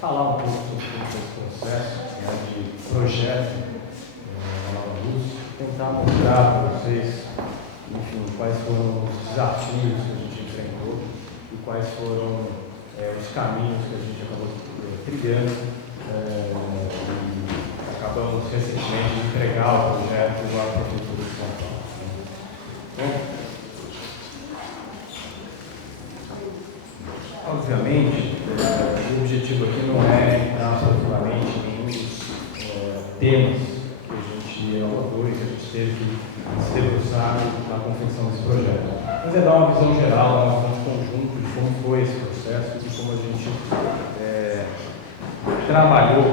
falar um pouco sobre esse processo de projeto na Nova Luz, tentar mostrar para vocês, enfim, quais foram os desafios que a gente enfrentou e quais foram os caminhos que a gente acabou trilhando e acabamos recentemente de entregar o projeto à Prefeitura de São Paulo. Bom, obviamente, o objetivo aqui não é entrar profundamente em nenhum dos temas que a gente abordou e que a gente teve que se debruçar na confecção desse projeto. Mas é dar uma visão geral, dar uma visão de conjunto de como foi esse processo e de como a gente trabalhou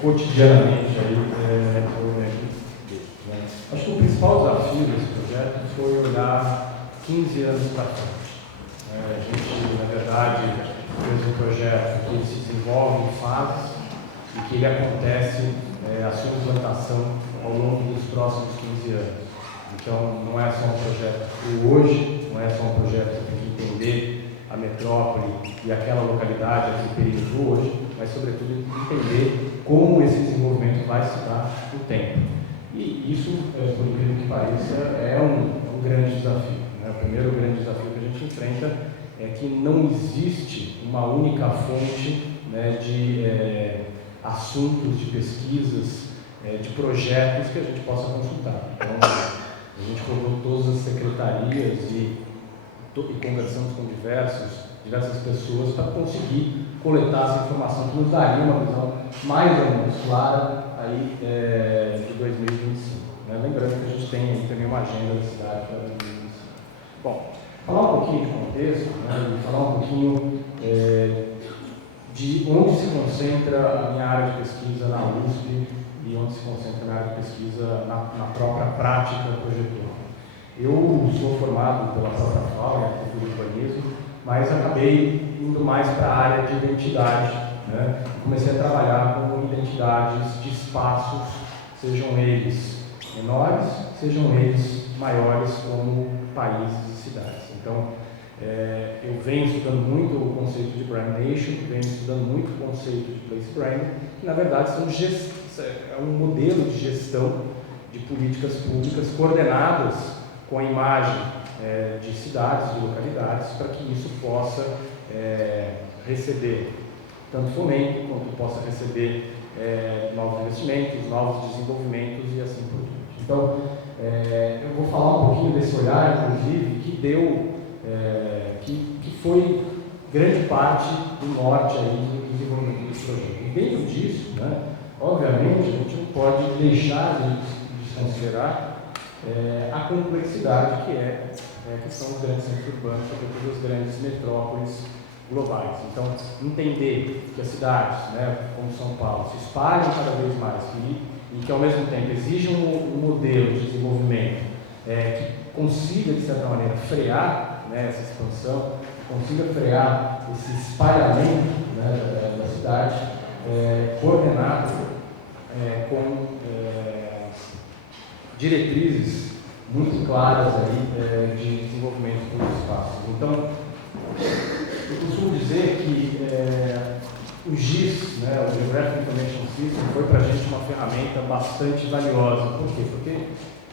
cotidianamente aí Acho que o principal desafio desse projeto foi olhar 15 anos para frente. A gente, na verdade, fez um projeto que se desenvolve em fases e que ele acontece a sua implantação ao longo dos próximos 15 anos. Então, não é só um projeto de hoje, não é só um projeto que tem que entender a metrópole e aquela localidade, aquele período hoje, mas, sobretudo, entender como esse desenvolvimento vai se dar no tempo. E isso, por incrível que pareça, é um grande desafio. Né? O primeiro grande desafio que a gente enfrenta é que não existe uma única fonte, né, de assuntos, de pesquisas, de projetos que a gente possa consultar. Então, a gente rodou todas as secretarias e conversamos com diversas pessoas para conseguir coletar essa informação que nos daria uma visão mais ou menos clara aí, de 2025. Né? Lembrando que a gente tem aí também uma agenda da cidade para 2025. Bom, falar um pouquinho de contexto, né, e falar um pouquinho de onde se concentra a minha área de pesquisa na USP e onde se concentra a minha área de pesquisa na própria prática projetual. Eu sou formado pela própria FAO, em arquitetura e urbanismo, mas acabei indo mais para a área de identidade. Né? Comecei a trabalhar com identidades de espaços, sejam eles menores, sejam eles maiores, como países e cidades. Então, eu venho estudando muito o conceito de brand nation, venho estudando muito o conceito de place brand, que na verdade é um modelo de gestão de políticas públicas coordenadas com a imagem de cidades, de localidades, para que isso possa receber tanto fomento, quanto possa receber novos investimentos, novos desenvolvimentos e assim por diante. Então, eu vou falar um pouquinho desse olhar, inclusive, que deu, que foi grande parte do norte aí do desenvolvimento desse projeto. E dentro disso, né, obviamente, a gente não pode deixar de desconsiderar a complexidade que é a questão dos grandes centros urbanos, sobretudo as grandes metrópoles globais. Então, entender que as cidades, né, como São Paulo, se espalham cada vez mais e que, ao mesmo tempo, exigem um modelo de desenvolvimento que consiga, de certa maneira, frear, né, essa expansão, consiga frear esse espalhamento, né, da cidade, coordenado com diretrizes muito claras aí, de desenvolvimento dos espaços. Então, eu costumo dizer que o GIS, né, o Geographic Information System, foi para a gente uma ferramenta bastante valiosa. Por quê? Porque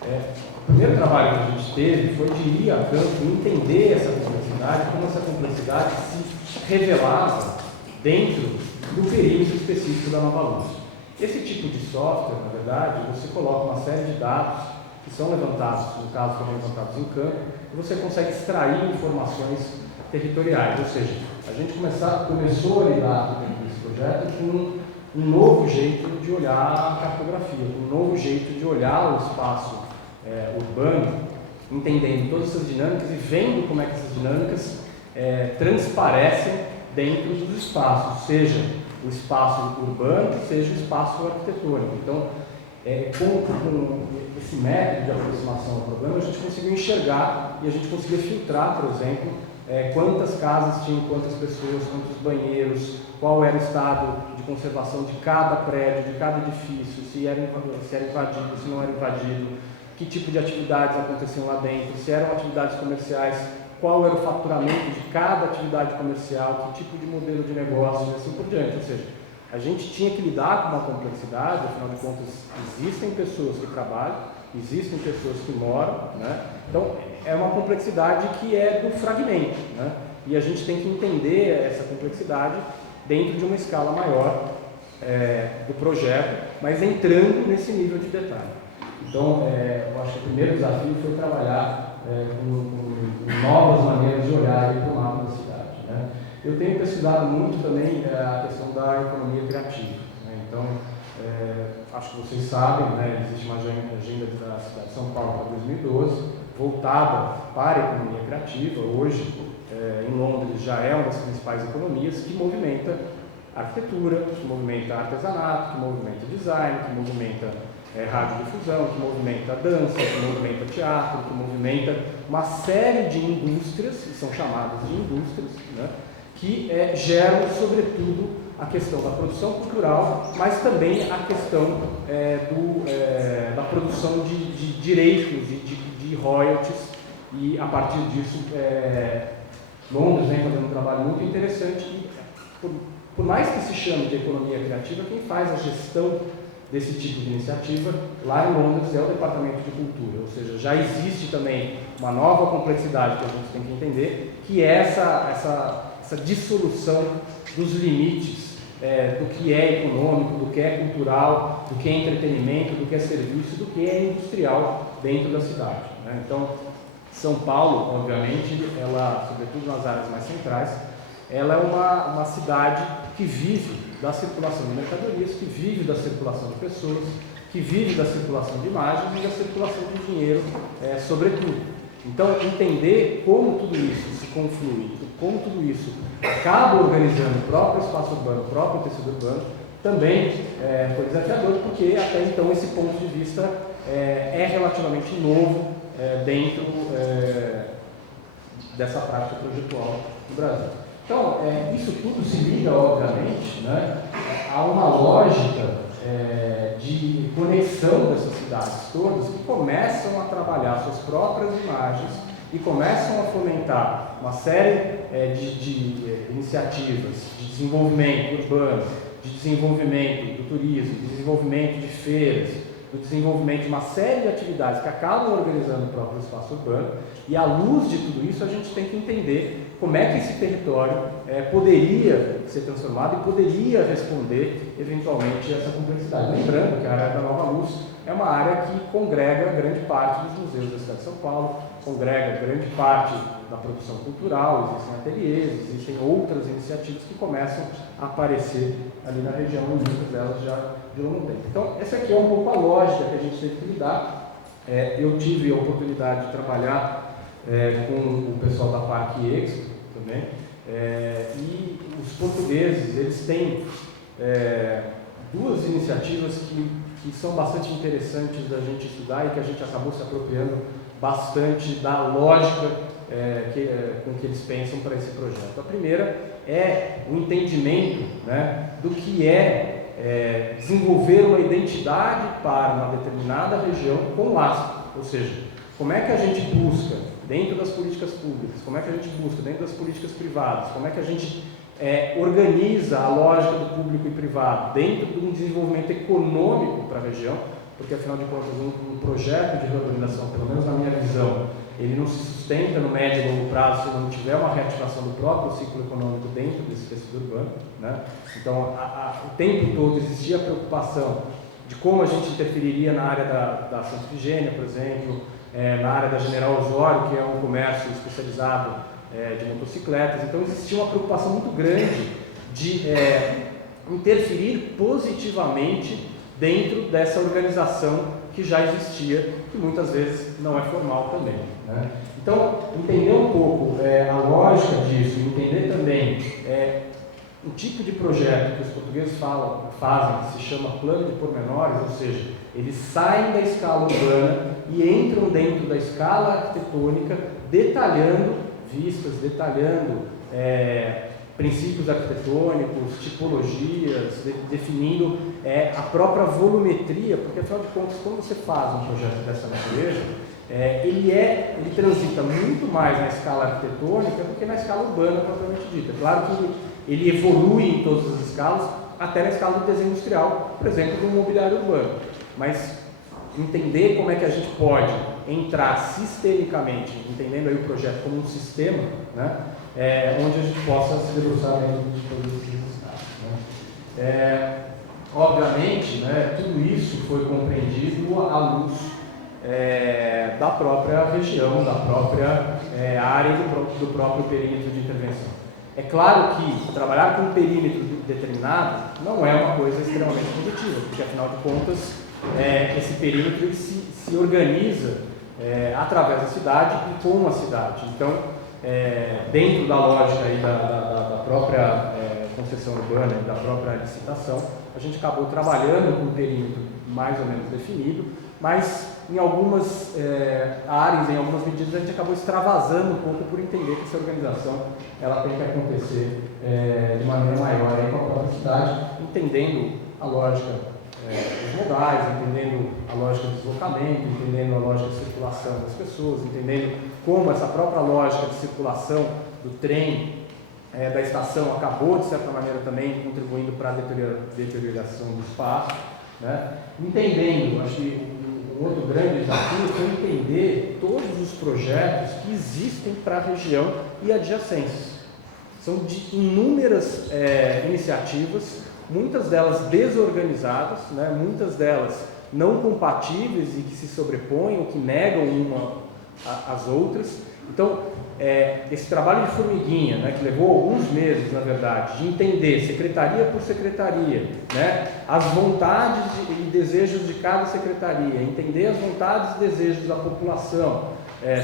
o primeiro trabalho que a gente teve foi de ir a campo e entender essa complexidade, como essa complexidade se revelava dentro do perímetro específico da Nova Luz. Esse tipo de software, na verdade, você coloca uma série de dados que são levantados, no caso foram levantados em campo, e você consegue extrair informações territoriais. Ou seja, a gente começou a lidar dentro desse projeto com um novo jeito de olhar a cartografia, um novo jeito de olhar o espaço urbano, entendendo todas essas dinâmicas e vendo como é que essas dinâmicas transparecem dentro dos espaços, seja o espaço urbano, seja o espaço arquitetônico. Então, com esse método de aproximação ao problema, a gente conseguiu enxergar e a gente conseguiu filtrar, por exemplo, quantas casas tinham, quantas pessoas, quantos banheiros, qual era o estado de conservação de cada prédio, de cada edifício, se era invadido, se não era invadido, que tipo de atividades aconteciam lá dentro, se eram atividades comerciais, qual era o faturamento de cada atividade comercial, que tipo de modelo de negócio e assim por diante. Ou seja, a gente tinha que lidar com uma complexidade, afinal de contas, existem pessoas que trabalham, existem pessoas que moram, né? Então, é uma complexidade que é do fragmento, né? E a gente tem que entender essa complexidade dentro de uma escala maior do projeto, mas entrando nesse nível de detalhe. Então, eu acho que o primeiro desafio foi trabalhar com novas maneiras de olhar para o mapa da cidade, né? Eu tenho pesquisado muito também a questão da economia criativa, né? Então, acho que vocês sabem, né, existe uma agenda da cidade de São Paulo para 2012, voltada para a economia criativa. Hoje, em Londres, já é uma das principais economias que movimenta arquitetura, que movimenta artesanato, que movimenta design, que movimenta radiodifusão, que movimenta dança, que movimenta teatro, que movimenta uma série de indústrias, que são chamadas de indústrias, né, que geram, sobretudo, a questão da produção cultural, mas também a questão da produção de direitos e de royalties, e a partir disso, Londres vem fazendo um trabalho muito interessante, e por mais que se chame de economia criativa, quem faz a gestão desse tipo de iniciativa lá em Londres é o Departamento de Cultura, ou seja, já existe também uma nova complexidade que a gente tem que entender, que é essa dissolução dos limites do que é econômico, do que é cultural, do que é entretenimento, do que é serviço, do que é industrial dentro da cidade, né? Então, São Paulo, obviamente, ela, sobretudo nas áreas mais centrais, ela é uma cidade que vive da circulação de mercadorias, que vive da circulação de pessoas, que vive da circulação de imagens e da circulação de dinheiro, sobretudo. Então, entender como tudo isso se conflui, como tudo isso acaba organizando o próprio espaço urbano, o próprio tecido urbano, também foi desafiador, porque até então esse ponto de vista é relativamente novo dentro dessa prática projetual no Brasil. Então, isso tudo se liga, obviamente, né, a uma lógica de conexão dessas cidades todas que começam a trabalhar suas próprias imagens e começam a fomentar uma série de iniciativas de desenvolvimento urbano, de desenvolvimento do turismo, de desenvolvimento de feiras, do desenvolvimento de uma série de atividades que acabam organizando o próprio espaço urbano, e à luz de tudo isso a gente tem que entender como é que esse território poderia ser transformado e poderia responder eventualmente a essa complexidade. Lembrando que a área da Nova Luz é uma área que congrega grande parte dos museus da cidade de São Paulo, congrega grande parte da produção cultural, existem ateliês, existem outras iniciativas que começam a aparecer ali na região, e muitas delas já de longo tempo. Então, essa aqui é um pouco a lógica que a gente teve que lidar. Eu tive a oportunidade de trabalhar com o pessoal da Parque Expo também, e os portugueses, eles têm duas iniciativas que são bastante interessantes da gente estudar e que a gente acabou se apropriando bastante da lógica com que eles pensam para esse projeto. A primeira é o entendimento, né, do que desenvolver uma identidade para uma determinada região com laço, ou seja, como é que a gente busca dentro das políticas públicas, como é que a gente busca dentro das políticas privadas, como é que a gente organiza a lógica do público e privado dentro de um desenvolvimento econômico para a região, porque afinal de contas um projeto de reurbanização, pelo menos na minha visão, ele não se sustenta no médio e longo prazo se não tiver uma reativação do próprio ciclo econômico dentro desse tecido urbano, né? Então, o tempo todo existia a preocupação de como a gente interferiria na área da Santa Efigênia, por exemplo, na área da General Osório, que é um comércio especializado de motocicletas. Então, existia uma preocupação muito grande de interferir positivamente dentro dessa organização que já existia, que muitas vezes não é formal também, né? Então, entender um pouco a lógica disso, entender também o tipo de projeto que os portugueses fazem, que se chama plano de pormenores, ou seja, eles saem da escala urbana e entram dentro da escala arquitetônica, detalhando vistas, detalhando princípios arquitetônicos, tipologias, definindo a própria volumetria, porque afinal de contas, quando você faz um projeto dessa natureza, ele transita muito mais na escala arquitetônica do que na escala urbana propriamente dita. Claro que ele evolui em todas as escalas, até na escala do desenho industrial, por exemplo, do mobiliário urbano. Mas entender como é que a gente pode entrar sistemicamente, entendendo aí o projeto como um sistema, né, onde a gente possa se debruçar dentro de todos esses escalas. Né. Obviamente, né, tudo isso foi compreendido à luz da própria região, da própria área do próprio perímetro de intervenção. É claro que trabalhar com um perímetro determinado não é uma coisa extremamente positiva, porque afinal de contas esse perímetro se organiza através da cidade e com a cidade. Então, dentro da lógica aí da própria concessão urbana e da própria licitação, a gente acabou trabalhando com um perímetro mais ou menos definido, mas em algumas áreas, em algumas medidas, a gente acabou extravasando um pouco por entender que essa organização ela tem que acontecer de maneira maior aí com a própria cidade, entendendo a lógica dos modais, entendendo a lógica do deslocamento, entendendo a lógica de circulação das pessoas, entendendo como essa própria lógica de circulação do trem, da estação, acabou, de certa maneira, também contribuindo para a deterioração do espaço. Né? Entendendo, acho que um outro grande desafio foi entender todos os projetos que existem para a região e adjacências. São de inúmeras iniciativas, muitas delas desorganizadas, né? Muitas delas não compatíveis e que se sobrepõem ou que negam uma às outras. Então, esse trabalho de formiguinha, né, que levou alguns meses, na verdade, de entender secretaria por secretaria, né, as vontades e desejos de cada secretaria, entender as vontades e desejos da população,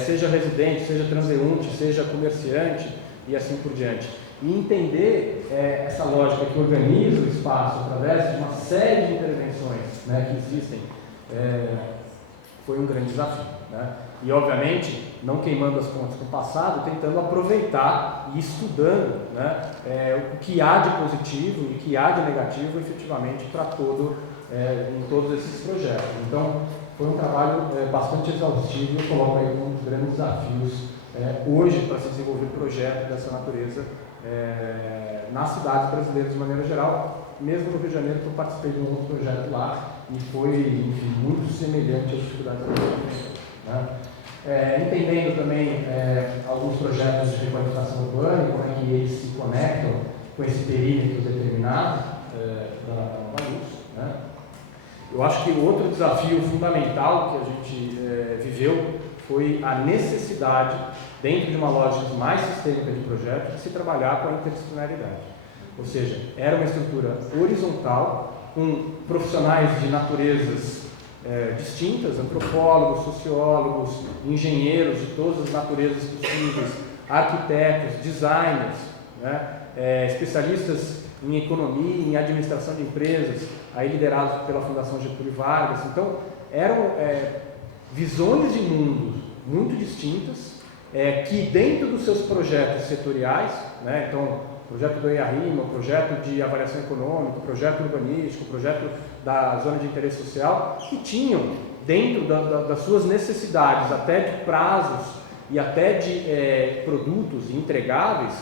seja residente, seja transeunte, seja comerciante e assim por diante. E entender essa lógica que organiza o espaço através de uma série de intervenções, né, que existem, foi um grande desafio. Né? E, obviamente, não queimando as pontes com o passado, tentando aproveitar e estudando, né, o que há de positivo e o que há de negativo, efetivamente, para em todos esses projetos. Então, foi um trabalho bastante exaustivo e eu coloco aí um dos grandes desafios hoje para se desenvolver projeto dessa natureza nas cidades brasileiras de maneira geral. Mesmo no Rio de Janeiro, que eu participei de um outro projeto lá e foi, enfim, muito semelhante às dificuldades da gente. Né? Entendendo também alguns projetos de requalificação urbana e como é que eles se conectam com esse perímetro determinado da Nova Luz. Né? Eu acho que o outro desafio fundamental que a gente viveu foi a necessidade, dentro de uma lógica mais sistêmica de projeto, de se trabalhar com a interdisciplinaridade. Ou seja, era uma estrutura horizontal, com profissionais de naturezas distintas, antropólogos, sociólogos, engenheiros de todas as naturezas possíveis, arquitetos, designers, né, especialistas em economia, em administração de empresas, aí liderados pela Fundação Getúlio Vargas. Então, eram visões de mundo muito distintas, que dentro dos seus projetos setoriais, né, então, projeto do EIA-RIMA, projeto de avaliação econômica, projeto urbanístico, projeto da zona de interesse social, que tinham, dentro das suas necessidades, até de prazos e até de produtos entregáveis,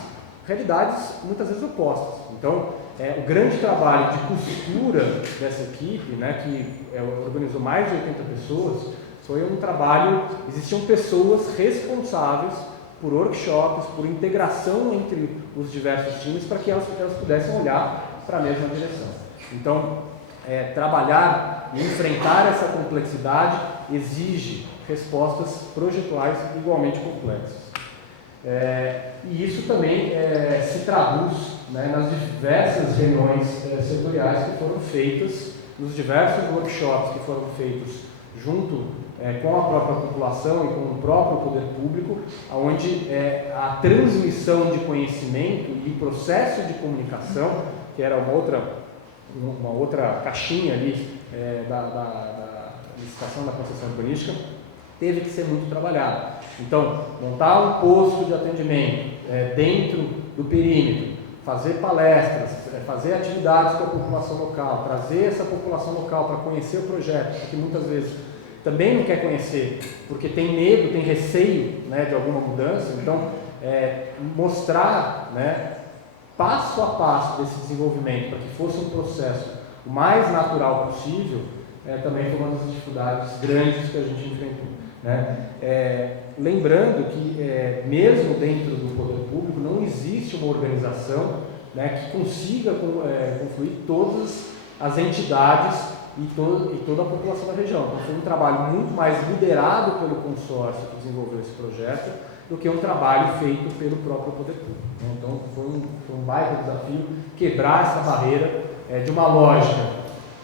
realidades muitas vezes opostas. Então, o grande trabalho de costura dessa equipe, né, que organizou mais de 80 pessoas, foi um trabalho, existiam pessoas responsáveis por workshops, por integração entre os diversos times, para que elas pudessem olhar para a mesma direção. Então, trabalhar e enfrentar essa complexidade exige respostas projetuais igualmente complexas. E isso também se traduz, né, nas diversas reuniões setoriais que foram feitas, nos diversos workshops que foram feitos junto com a própria população e com o próprio poder público, onde a transmissão de conhecimento e processo de comunicação, que era uma outra caixinha ali da licitação da concessão urbanística, teve que ser muito trabalhada. Então, montar um posto de atendimento dentro do perímetro, fazer palestras, fazer atividades com a população local, trazer essa população local para conhecer o projeto, porque muitas vezes também não quer conhecer, porque tem medo, tem receio, né, de alguma mudança. Então, mostrar, né, passo a passo desse desenvolvimento, para que fosse um processo o mais natural possível, também foi uma das dificuldades grandes que a gente enfrentou, né? Lembrando que, mesmo dentro do poder público, não existe uma organização, né, que consiga confluir todas as entidades e toda a população da região. Então, foi um trabalho muito mais liderado pelo consórcio que desenvolveu esse projeto do que um trabalho feito pelo próprio poder público. Então, foi um baita desafio quebrar essa barreira de uma lógica,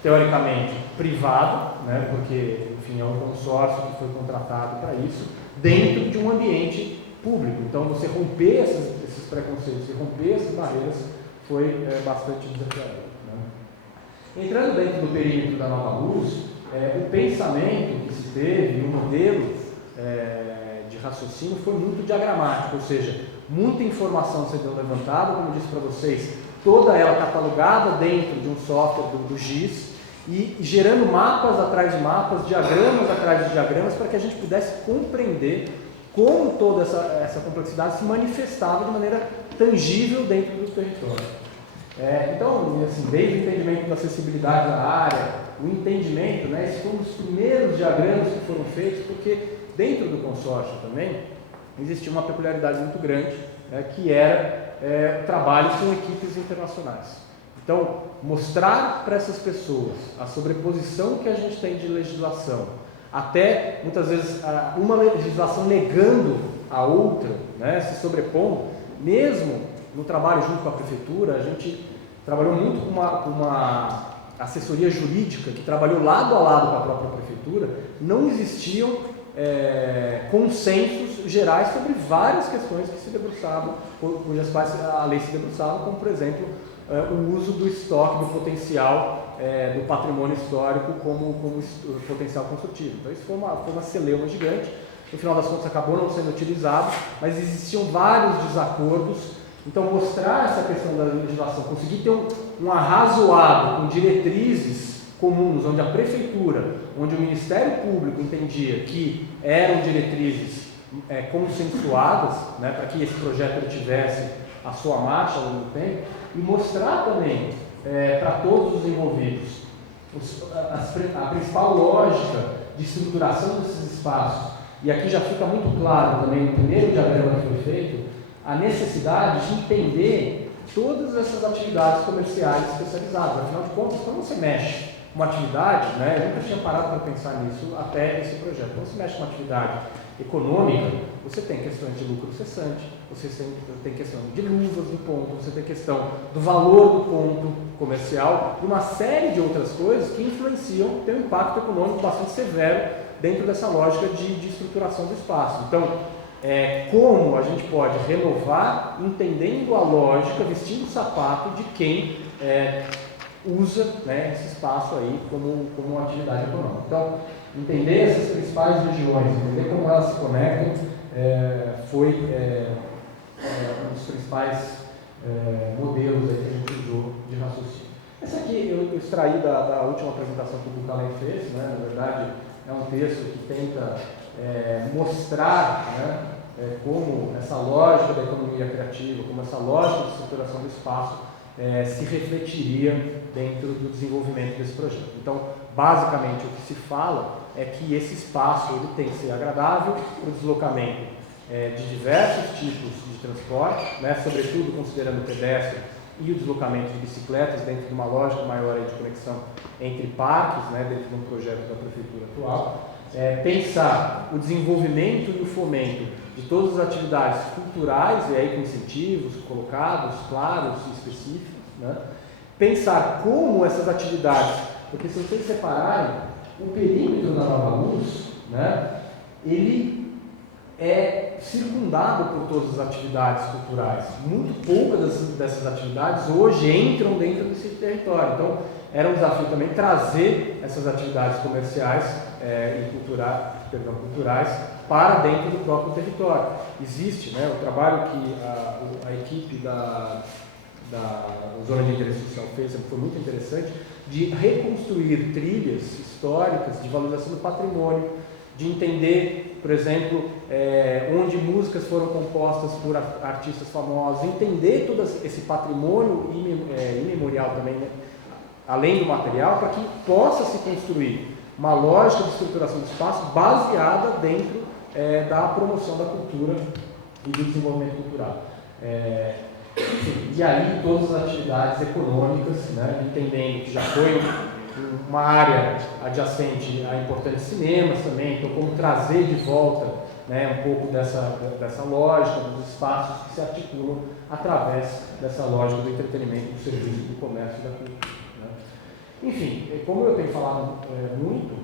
teoricamente, privada, né, porque, enfim, é um consórcio que foi contratado para isso, dentro de um ambiente público. Então, você romper esses preconceitos e romper essas barreiras foi bastante desafiador, né? Entrando dentro do perímetro da Nova Luz, o pensamento que se teve, o modelo de raciocínio foi muito diagramático, ou seja, muita informação sendo levantada, como eu disse para vocês, toda ela catalogada dentro de um software do GIS e gerando mapas atrás de mapas, diagramas atrás de diagramas, para que a gente pudesse compreender como toda essa complexidade se manifestava de maneira tangível dentro do território. Então, assim, desde o entendimento da acessibilidade da área, o entendimento, né, esse foi um dos primeiros diagramas que foram feitos, porque dentro do consórcio também existia uma peculiaridade muito grande, que era o trabalho com equipes internacionais. Então, mostrar para essas pessoas a sobreposição que a gente tem de legislação, até muitas vezes uma legislação negando a outra, né, se sobrepondo, mesmo no trabalho junto com a prefeitura, a gente trabalhou muito com uma assessoria jurídica que trabalhou lado a lado com a própria prefeitura, não existiam consensos gerais sobre várias questões que se debruçavam, cujas quais a lei se debruçava, como, por exemplo, o uso do estoque, do potencial do patrimônio histórico como potencial construtivo. Então, isso foi uma celeuma gigante. No final das contas, acabou não sendo utilizado, mas existiam vários desacordos. Então, mostrar essa questão da legislação, conseguir ter um arrazoado com diretrizes comuns, onde a prefeitura, onde o Ministério Público entendia que eram diretrizes consensuadas, né, para que esse projeto tivesse a sua marcha ao longo do tempo, e mostrar também para todos os envolvidos a principal lógica de estruturação desses espaços. E aqui já fica muito claro também, no primeiro diagrama que foi feito, a necessidade de entender todas essas atividades comerciais especializadas. Afinal de contas, quando você mexe uma atividade, né, eu nunca tinha parado para pensar nisso até esse projeto. Quando você mexe uma atividade econômica, você tem questões de lucro cessante, você tem questão de luvas do ponto, você tem questão do valor do ponto comercial e uma série de outras coisas que influenciam, tem um impacto econômico bastante severo dentro dessa lógica de estruturação do espaço. Então, como a gente pode renovar, entendendo a lógica, vestindo o sapato de quem usa, né, esse espaço aí como uma atividade econômica. Então, entender essas principais regiões, entender como elas se conectam, foi um dos principais modelos aí que a gente usou de raciocínio. Esse aqui eu extraí da última apresentação que o Bucalém fez, né? Na verdade, é um texto que tenta mostrar, né, como essa lógica da economia criativa, como essa lógica de estruturação do espaço se refletiria dentro do desenvolvimento desse projeto. Então, basicamente, o que se fala é que esse espaço ele tem que ser agradável para o deslocamento de diversos tipos de transporte, né, sobretudo considerando o pedestre e o deslocamento de bicicletas dentro de uma lógica maior aí de conexão entre parques, né, dentro de um projeto da prefeitura atual. Pensar o desenvolvimento e o fomento de todas as atividades culturais, e aí com incentivos colocados, claros e específicos, né? Pensar como essas atividades, porque se vocês separarem, o perímetro da Nova Luz, né, ele é circundado por todas as atividades culturais. Muito poucas dessas atividades hoje entram dentro desse território. Então, era um desafio também trazer essas atividades comerciais e culturais para dentro do próprio território. Existe, né, o trabalho que a equipe da Zona de Interesse Social fez, foi muito interessante, de reconstruir trilhas históricas de valorização do patrimônio de entender, por exemplo, onde músicas foram compostas por artistas famosos, entender todo esse patrimônio imemorial também, né? Além do material, para que possa se construir uma lógica de estruturação do espaço baseada dentro da promoção da cultura e do desenvolvimento cultural. E aí todas as atividades econômicas, né, entendendo que já foi uma área adjacente a importantes cinemas também, então como trazer de volta, né, um pouco dessa lógica dos espaços que se articulam através dessa lógica do entretenimento, do serviço, do comércio e da cultura. Né. Enfim, como eu tenho falado muito,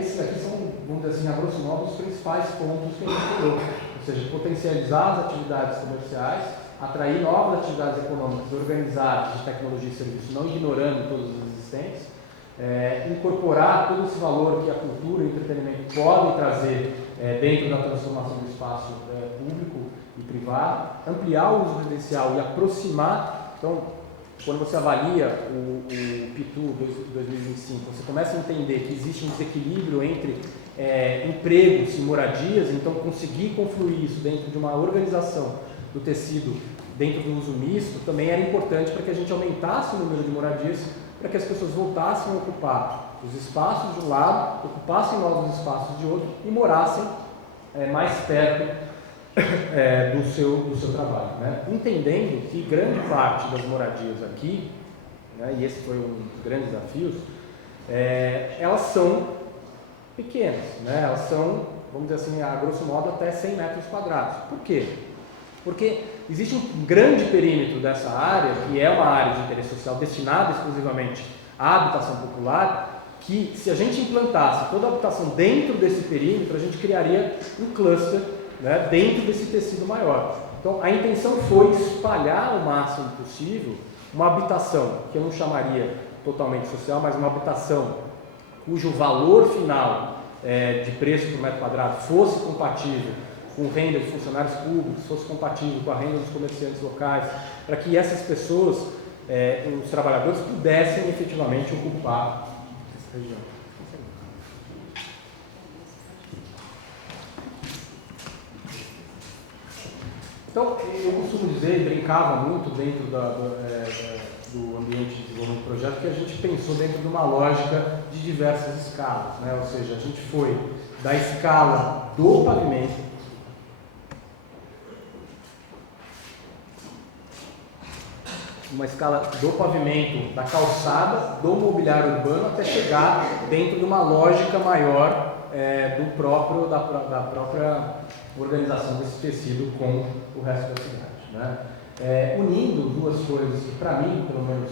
esses aqui são, vamos dizer assim, a grosso modo, os principais pontos que a gente falou. Ou seja, potencializar as atividades comerciais, atrair novas atividades econômicas organizadas de tecnologia e serviço, não ignorando todas as existentes, incorporar todo esse valor que a cultura e o entretenimento podem trazer dentro da transformação do espaço público e privado, ampliar o uso residencial e aproximar. Então, quando você avalia o PITU 2025, você começa a entender que existe um desequilíbrio entre empregos e moradias, então conseguir confluir isso dentro de uma organização do tecido dentro do uso misto também era importante para que a gente aumentasse o número de moradias, para que as pessoas voltassem a ocupar os espaços de um lado, ocupassem novos espaços de outro e morassem mais perto do seu trabalho, né? Entendendo que grande parte das moradias aqui, né, e esse foi um dos grandes desafios, elas são pequenas, né? Elas são, vamos dizer assim, a grosso modo até 100 metros quadrados. Por quê? Porque existe um grande perímetro dessa área, que é uma área de interesse social destinada exclusivamente à habitação popular, que se a gente implantasse toda a habitação dentro desse perímetro, a gente criaria um cluster, né, dentro desse tecido maior. Então, a intenção foi espalhar o máximo possível uma habitação, que eu não chamaria totalmente social, mas uma habitação cujo valor final de preço por metro quadrado fosse compatível com renda de funcionários públicos, fosse compatível com a renda dos comerciantes locais, para que essas pessoas, os trabalhadores, pudessem efetivamente ocupar essa região. Então, eu costumo dizer, brincava muito dentro do ambiente de desenvolvimento do projeto, que a gente pensou dentro de uma lógica de diversas escalas, né? Ou seja, a gente foi da escala do pavimento, da calçada, do mobiliário urbano, até chegar dentro de uma lógica maior da própria organização desse tecido com o resto da cidade, né? Unindo duas coisas que, para mim, pelo menos,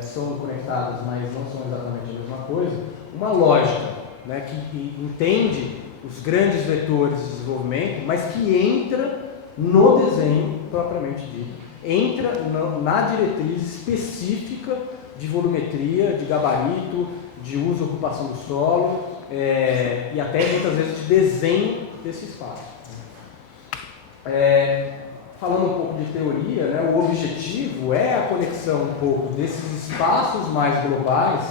são conectadas, mas não são exatamente a mesma coisa, uma lógica, né, que entende os grandes vetores de desenvolvimento, mas que entra no desenho propriamente dito, entra na diretriz específica de volumetria, de gabarito, de uso e ocupação do solo, e até muitas vezes de desenho desse espaço. Falando um pouco de teoria, né, o objetivo é a conexão um pouco desses espaços mais globais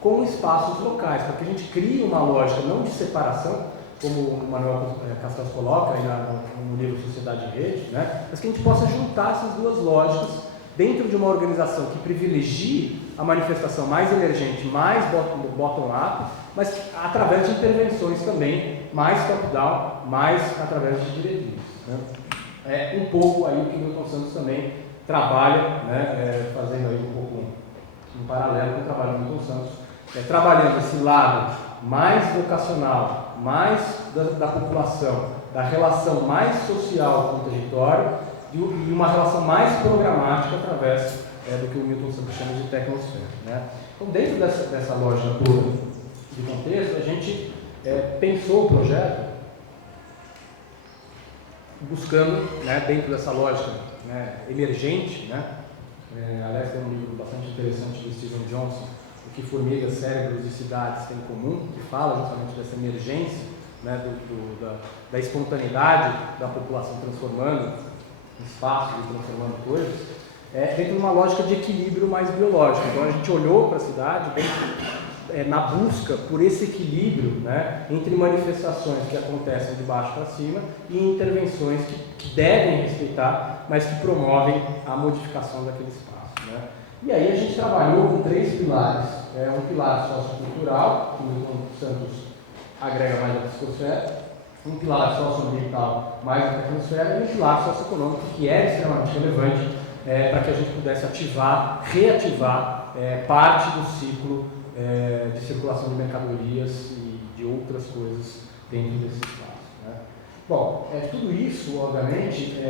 com espaços locais, para que a gente crie uma lógica não de separação, como o Manuel Castells coloca aí no livro Sociedade e Rede, né, mas que a gente possa juntar essas duas lógicas dentro de uma organização que privilegie a manifestação mais emergente, mais bottom-up, mas através de intervenções também mais top-down, mais através de diretrizes, né. Um pouco aí o que o Milton Santos também trabalha, né, fazendo aí um pouco um paralelo com o trabalho do Milton Santos, trabalhando esse lado mais vocacional, mais da população, da relação mais social com o território e uma relação mais programática através do que o Milton Santos chama de tecnosfera, né. Então, dentro dessa lógica toda de contexto, a gente pensou o projeto buscando, né, dentro dessa lógica, né, emergente, né, aliás tem um livro bastante interessante do Steven Johnson, O que Formigas, Cérebros e Cidades Têm em Comum, que fala justamente dessa emergência, né, da espontaneidade da população transformando espaços e transformando coisas, dentro de uma lógica de equilíbrio mais biológico. Então a gente olhou para a cidade na busca por esse equilíbrio, né, entre manifestações que acontecem de baixo para cima e intervenções que devem respeitar, mas que promovem a modificação daquele espaço, né. E aí a gente trabalhou com 3 pilares. Um pilar sociocultural, que o Milton Santos agrega mais a psicosfera, um pilar socioambiental mais a tecnosfera e um pilar socioeconômico, que é extremamente relevante para que a gente pudesse reativar parte do ciclo de circulação de mercadorias e de outras coisas dentro desse espaço, né? Bom, tudo isso, obviamente,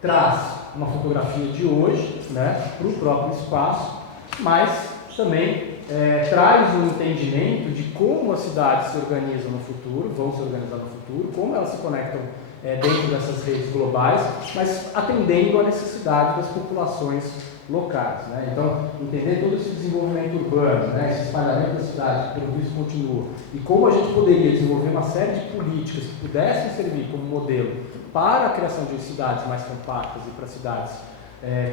traz uma fotografia de hoje, né, para o próprio espaço, mas também traz um entendimento de como as cidades se organizam no futuro, vão se organizar no futuro, como elas se conectam dentro dessas redes globais, mas atendendo à necessidade das populações locais, né? Então, entender todo esse desenvolvimento urbano, né, esse espalhamento da cidade, que pelo visto continua, e como a gente poderia desenvolver uma série de políticas que pudessem servir como modelo para a criação de cidades mais compactas e para cidades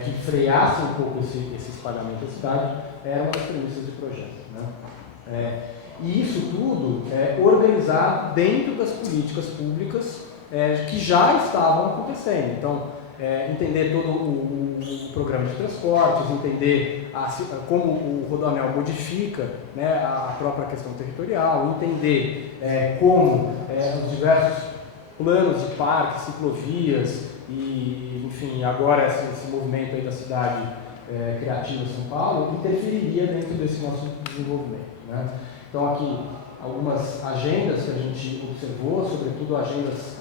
que freassem um pouco esse espalhamento da cidade, eram as premissas de projeto, né? E isso tudo organizado dentro das políticas públicas que já estavam acontecendo. Então, entender todo o programa de transportes, entender como o Rodoanel modifica, né, a própria questão territorial, entender como os diversos planos de parques, ciclovias e, enfim, agora esse movimento aí da cidade criativa de São Paulo interferiria dentro desse nosso desenvolvimento, né? Então, aqui algumas agendas que a gente observou, sobretudo agendas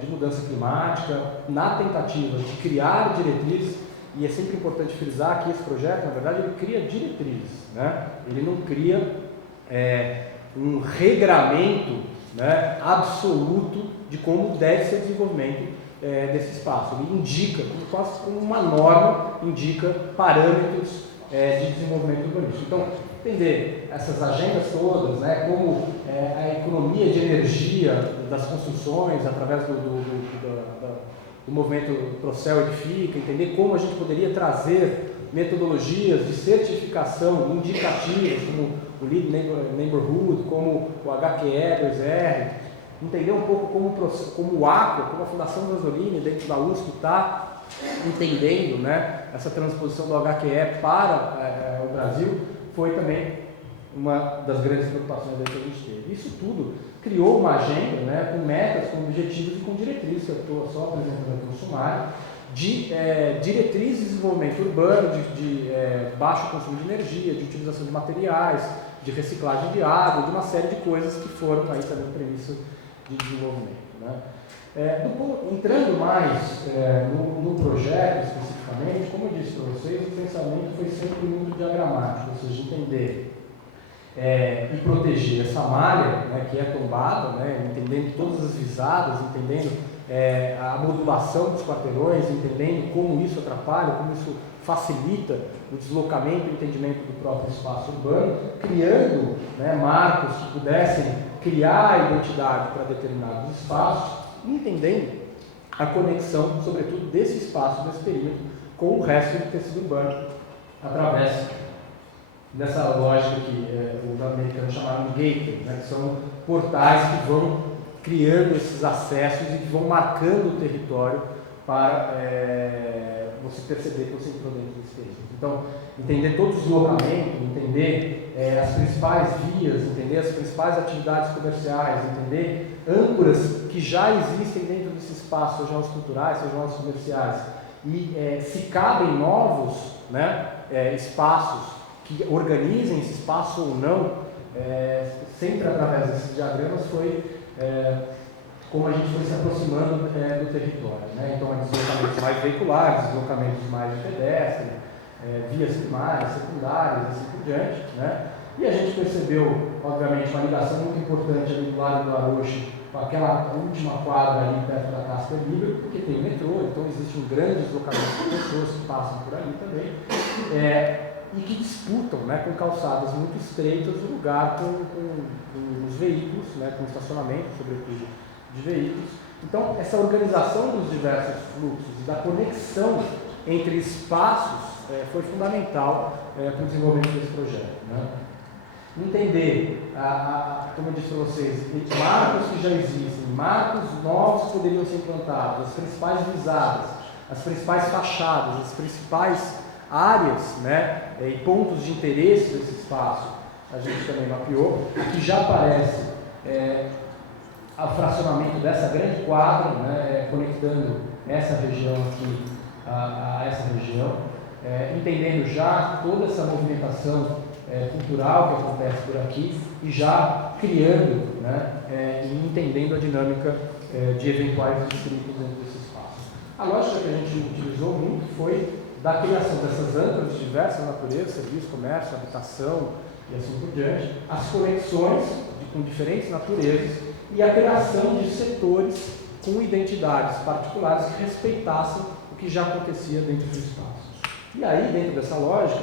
de mudança climática, na tentativa de criar diretrizes, e é sempre importante frisar que esse projeto, na verdade, ele cria diretrizes, né? Ele não cria um regramento, né, absoluto de como deve ser o desenvolvimento desse espaço. Ele indica, quase como uma norma, indica parâmetros de desenvolvimento urbanístico. Então, entender essas agendas todas, né, como a economia de energia das construções, através do movimento Procel Edifica, entender como a gente poderia trazer metodologias de certificação indicativas, como o Lead Neighborhood, como o HQE2R, entender um pouco como o Aqua, como a Fundação Gasolini, dentro da USP, está entendendo, né, essa transposição do HQE para o Brasil, foi também uma das grandes preocupações que a gente teve. Isso tudo criou uma agenda, né, com metas, com objetivos e com diretrizes, que eu estou só apresentando aqui no sumário, de diretrizes de desenvolvimento urbano, de baixo consumo de energia, de utilização de materiais, de reciclagem de água, de uma série de coisas que foram aí também premissa de desenvolvimento, né? Entrando mais no projeto especificamente, como eu disse para vocês, o pensamento foi sempre muito diagramático, ou seja, entender e proteger essa malha, né, que é tombada, né, entendendo todas as visadas, entendendo a modulação dos quarteirões, entendendo como isso atrapalha, como isso facilita o deslocamento e o entendimento do próprio espaço urbano, criando, né, marcos que pudessem criar identidade para determinados espaços, entendendo a conexão, sobretudo, desse espaço, desse perímetro, com o resto do tecido urbano, através dessa lógica que os americanos chamaram de gateway, né, que são portais que vão criando esses acessos e que vão marcando o território para você perceber que você entrou dentro desse perímetro. Então, entender todo o deslocamento, entender as principais vias, entender as principais atividades comerciais, entender âncoras que já existem dentro desse espaço, sejam os culturais, sejam os comerciais, e se cabem novos, né, espaços que organizem esse espaço ou não, sempre através desses diagramas foi como a gente foi se aproximando do território, né? Então, deslocamentos mais veiculares, deslocamentos mais de pedestre, vias primárias, secundárias, assim por diante, né? E a gente percebeu, obviamente, uma ligação muito importante ali do lado do Aroche, com aquela última quadra ali perto da Casper Libero, porque tem o metrô, então existe um grande deslocamento de pessoas que passam por ali também, e que disputam, né, com calçadas muito estreitas o lugar com os veículos, né, com estacionamento, sobretudo, de veículos. Então, essa organização dos diversos fluxos e da conexão entre espaços foi fundamental para o desenvolvimento desse projeto, né? Entender, como eu disse para vocês, marcos que já existem, marcos novos que poderiam ser implantados, as principais visadas, as principais fachadas, as principais áreas, né, e pontos de interesse desse espaço, a gente também mapeou. Aqui já aparece o fracionamento dessa grande quadra, né, conectando essa região aqui a essa região, entendendo já toda essa movimentação cultural que acontece por aqui e já criando, né, e entendendo a dinâmica de eventuais distritos dentro desse espaço. A lógica que a gente utilizou muito foi da criação dessas âncoras de diversas naturezas, serviço, comércio, habitação e assim por diante, as conexões com diferentes naturezas e a criação de setores com identidades particulares que respeitassem o que já acontecia dentro do espaço. E aí, dentro dessa lógica,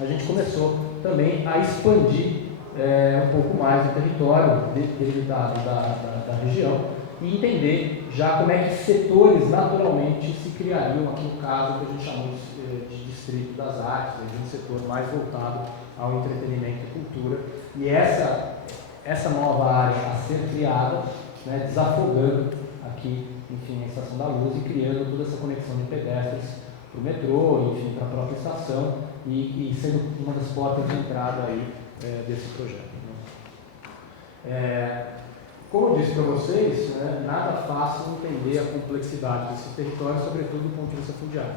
a gente começou também a expandir um pouco mais o território delimitado da região e entender já como é que setores naturalmente se criariam, aqui no caso que a gente chamou de Distrito das Artes, de um setor mais voltado ao entretenimento e cultura. E essa nova área a ser criada, né, desafogando aqui, enfim, a Estação da Luz e criando toda essa conexão de pedestres para o metrô, enfim, para a própria estação e sendo uma das portas de entrada aí desse projeto, né? Como eu disse para vocês, né, nada fácil entender a complexidade desse território, sobretudo do ponto de vista fundiário,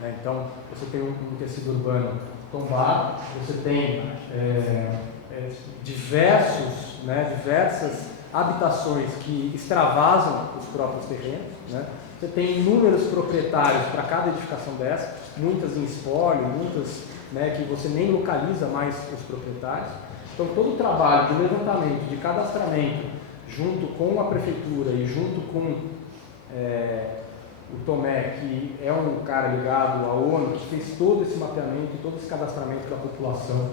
né? Então, você tem um tecido urbano tombado, você tem diversas habitações que extravasam os próprios terrenos, né? Você tem inúmeros proprietários para cada edificação dessa, muitas em espólio, muitas, né, que você nem localiza mais os proprietários. Então, todo o trabalho de levantamento, de cadastramento, junto com a prefeitura e junto com o Tomé, que é um cara ligado à ONU, que fez todo esse mapeamento e todo esse cadastramento da população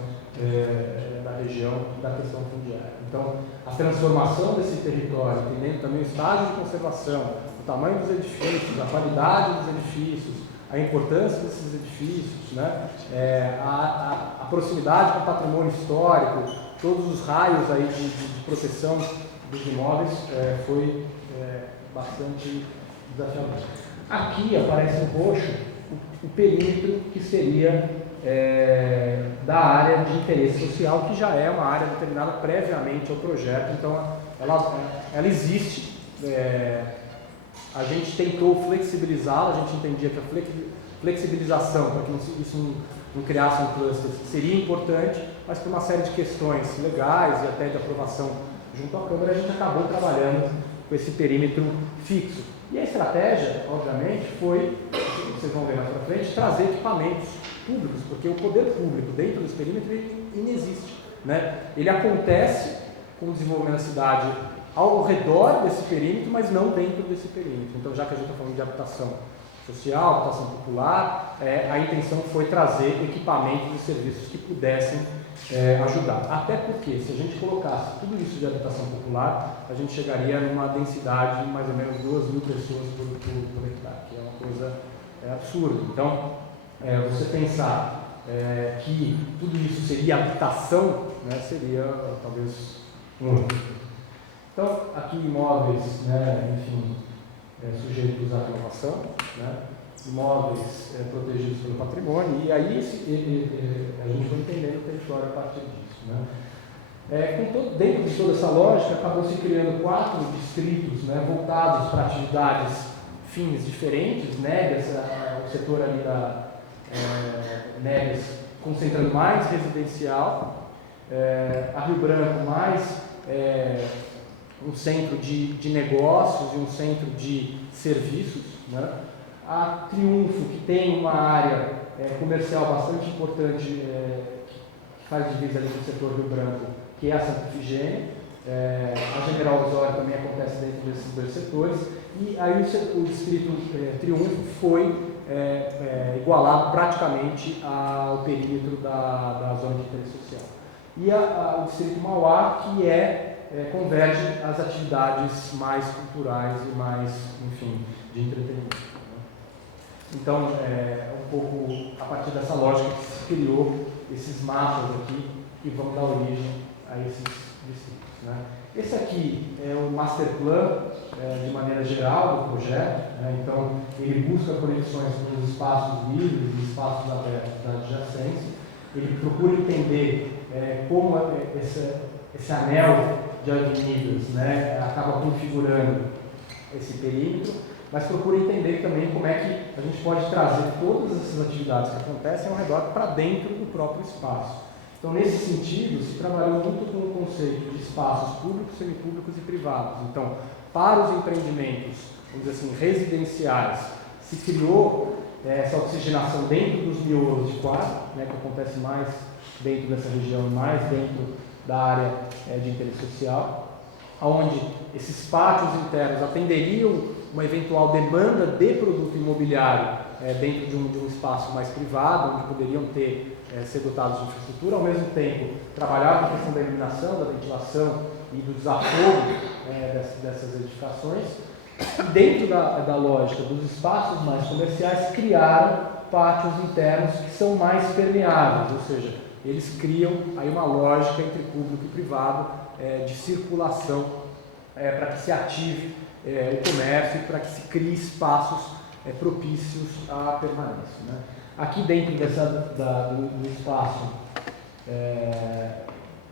da região da questão fundiária. Então, a transformação desse território, entendendo também o estágio de conservação, o tamanho dos edifícios, a qualidade dos edifícios, a importância desses edifícios, né? A proximidade com o patrimônio histórico, todos os raios aí de proteção dos imóveis foi bastante desafiador. Aqui aparece em roxo o perímetro que seria da área de interesse social, que já é uma área determinada previamente ao projeto, então ela existe. A gente tentou flexibilizá-la, a gente entendia que a flexibilização, para que isso não criasse um cluster, seria importante, mas por uma série de questões legais e até de aprovação junto à Câmara, a gente acabou trabalhando com esse perímetro fixo. E a estratégia, obviamente, foi, vocês vão ver mais para frente, trazer equipamentos públicos, porque o poder público dentro desse perímetro ele inexiste, né? Ele acontece com o desenvolvimento da cidade ao redor desse perímetro, mas não dentro desse perímetro. Então, já que a gente está falando de habitação social, habitação popular, a intenção foi trazer equipamentos e serviços que pudessem ajudar. Até porque, se a gente colocasse tudo isso de habitação popular, a gente chegaria numa densidade de mais ou menos 2.000 pessoas por hectare, que é uma coisa absurda. Então, você pensar que tudo isso seria habitação, né, seria talvez muito. Então, aqui imóveis, né, enfim, sujeitos à renovação, né, imóveis protegidos pelo patrimônio, e aí a gente foi entendendo o território a partir disso, né. Dentro de toda essa lógica, acabou se criando 4 distritos, né, voltados para atividades fins diferentes, Néguas, o setor ali da Néguas concentrando mais residencial, a Rio Branco mais um centro de negócios e um centro de serviços, né? A Triunfo, que tem uma área comercial bastante importante, que faz divisa ali com o setor Rio Branco, que é a Santa Efigênia. A General Osório também acontece dentro desses 2 setores, e aí o distrito Triunfo foi igualado praticamente ao perímetro da zona de interesse social. E o distrito Mauá, que converge as atividades mais culturais e mais, enfim, de entretenimento. Então, um pouco a partir dessa lógica que se criou esses mapas aqui que vão dar origem a esses distritos, né? Esse aqui é o master plan, de maneira geral, do projeto, né? Então, ele busca conexões com os espaços livres e espaços abertos da adjacência. Ele procura entender como esse anel de avenidas, né, acaba configurando esse perímetro, mas procura entender também como é que a gente pode trazer todas essas atividades que acontecem ao redor para dentro do próprio espaço. Então, nesse sentido, se trabalhou muito com o conceito de espaços públicos, semipúblicos e privados. Então, para os empreendimentos, vamos dizer assim, residenciais, se criou essa oxigenação dentro dos miolos de quadra, né, que acontece mais dentro dessa região, mais dentro da área de interesse social, onde esses pátios internos atenderiam uma eventual demanda de produto imobiliário dentro de um espaço mais privado, onde poderiam ser dotados de infraestrutura, ao mesmo tempo trabalhar com a questão da iluminação, da ventilação e do desafogo dessas edificações. E dentro da lógica dos espaços mais comerciais, criaram pátios internos que são mais permeáveis, ou seja, eles criam aí uma lógica entre público e privado de circulação para que se ative o comércio e para que se crie espaços propícios à permanência, né? Aqui dentro do espaço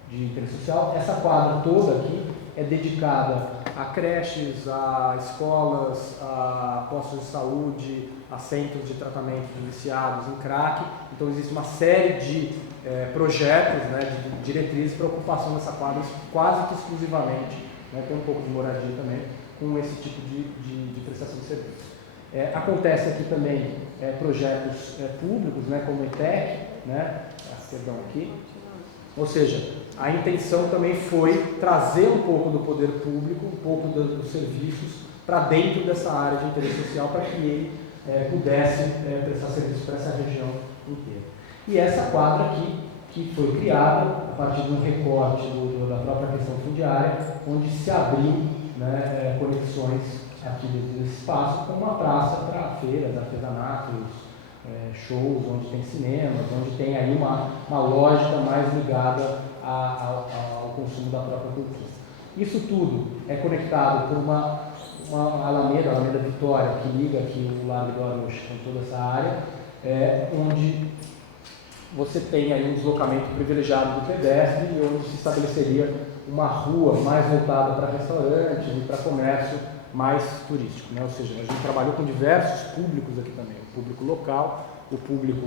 de interesse social, essa quadra toda aqui é dedicada a creches, a escolas, a postos de saúde, a centros de tratamento de viciados em crack. Então existe uma série de projetos, né, de diretrizes para ocupação dessa quadra quase que exclusivamente, né, tem um pouco de moradia também, com esse tipo de prestação de serviço. Acontece aqui também projetos públicos, né, como o ETEC, né, perdão aqui, ou seja, a intenção também foi trazer um pouco do poder público, um pouco dos serviços para dentro dessa área de interesse social para que ele pudesse prestar serviço para essa região inteira. E essa quadra aqui, que foi criada a partir de um recorte da própria questão fundiária, onde se abriu, né, conexões aqui dentro desse espaço com uma praça para feiras, artesanatos, shows, onde tem cinemas, onde tem aí uma lógica mais ligada ao consumo da própria cultura. Isso tudo é conectado por uma Alameda Vitória, que liga aqui o Largo do Arush com toda essa área, onde você tem aí um deslocamento privilegiado do pedestre e onde se estabeleceria uma rua mais voltada para restaurantes e para comércio mais turístico, né? Ou seja, a gente trabalhou com diversos públicos aqui também, o público local, o público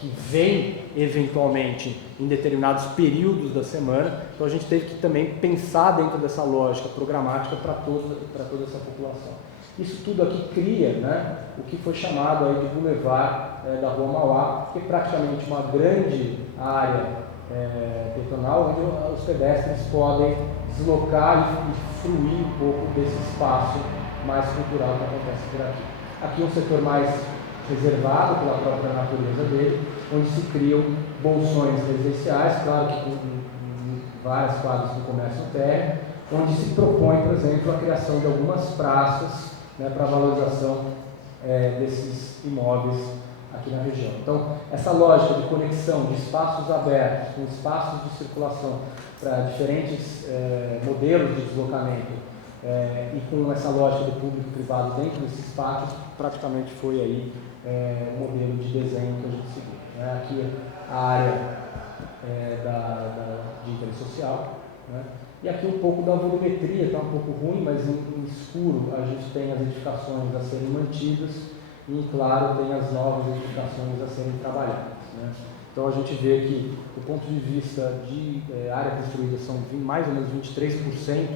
que vem eventualmente em determinados períodos da semana. Então a gente teve que também pensar dentro dessa lógica programática para toda essa população. Isso tudo aqui cria, né, o que foi chamado aí de Boulevard da Rua Mauá, que é praticamente uma grande área pedonal, onde os pedestres podem deslocar e fruir um pouco desse espaço mais cultural que acontece por aqui. Aqui é um setor mais reservado pela própria natureza dele, onde se criam bolsões residenciais, claro que com várias quadras do comércio térreo, onde se propõe, por exemplo, a criação de algumas praças, né, para a valorização desses imóveis aqui na região. Então, essa lógica de conexão de espaços abertos com espaços de circulação para diferentes modelos de deslocamento e com essa lógica do público e privado dentro desses pátios, praticamente foi aí o modelo de desenho que a gente seguiu, né? Aqui a área de interesse social, né? E aqui um pouco da volumetria, está um pouco ruim, mas em escuro a gente tem as edificações a serem mantidas e, em claro, tem as novas edificações a serem trabalhadas, né? Então a gente vê que, do ponto de vista de área construída, são mais ou menos 23%